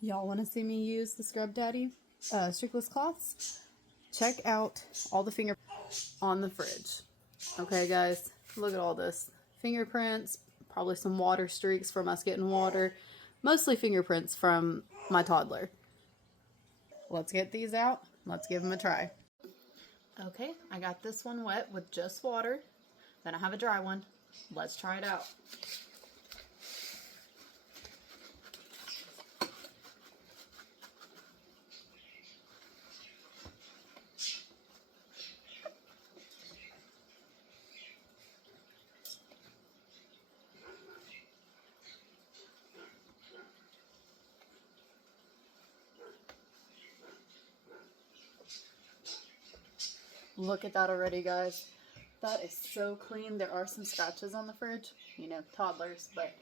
Y'all want to see me use the Scrub Daddy streakless cloths? Check out all the finger on the fridge. Okay, guys, look at all this. Fingerprints, probably some water streaks from us getting water. Mostly fingerprints from my toddler. Let's get these out. Let's give them a try. Okay, I got this one wet with just water. Then I have a dry one. Let's try it out. Look at that already, guys. That is so clean. There are some scratches on the fridge, you know, toddlers, but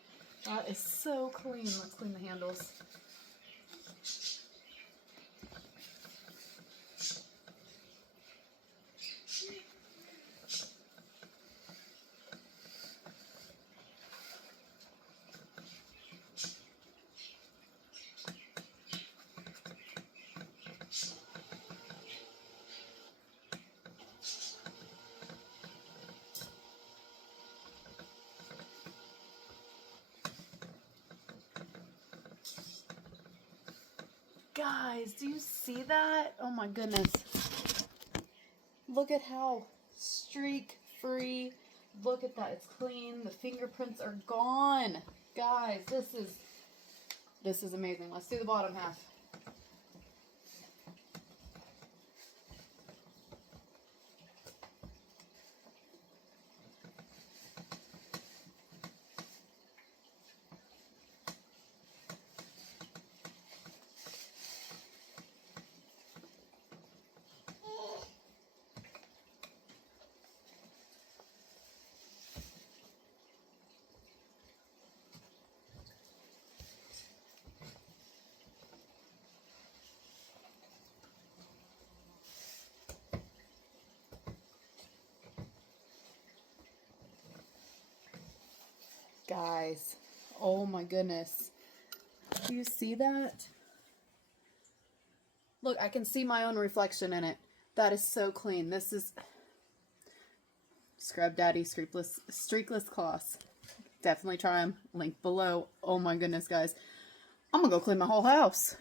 that is so clean. Let's clean the handles. Guys, do you see that? Oh my goodness. Look at how streak free. Look at that. It's clean. The fingerprints are gone. Guys, this is amazing. Let's do the bottom half. Guys, oh my goodness. Do you see that? Look, I can see my own reflection in it. That is so clean. This is Scrub Daddy streakless cloths. Definitely try them. Link below. Oh my goodness, guys. I'm gonna go clean my whole house.